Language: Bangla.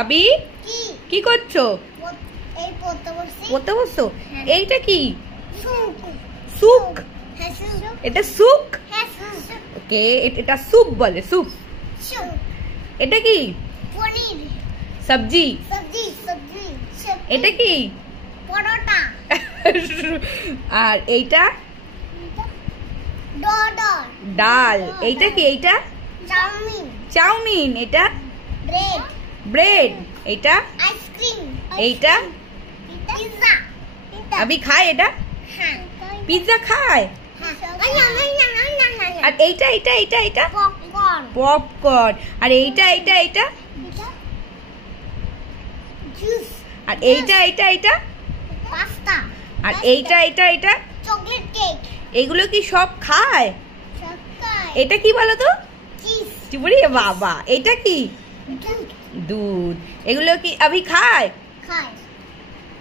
আবি কি করছো? পড়তে বসছো? এইটা কি? সুক। এটা সুক? ওকে, এটা সুপ বলে, সুপ। এটা কি? পনির। সবজি। এটা কি? পরোটা। আর এইটা? ডাল। এইটা কি? এইটা চাউমিন। চাউমিন। এটা ব্রেড। ব্রেড। এইটা আইসক্রিম। এইটা পিজ্জা। আবি খায় এটা? হ্যাঁ। পিজ্জা খায়? আর এইটা এইটা এইটা এইটা পপকর্ন। পপকর্ন। আর এইটা এইটা এইটা জুস। আর এইটা এইটা এইটা পাস্তা। আর এইটা এইটা এইটা চকলেট কেক। এগুলো কি সব খায়? চকলেট। এটা কি বলো তো? চিজ। চিবুড়ি বাবা। এটা কি? দুধ। দুধ। এগুলো কি আবি খায়? খায়।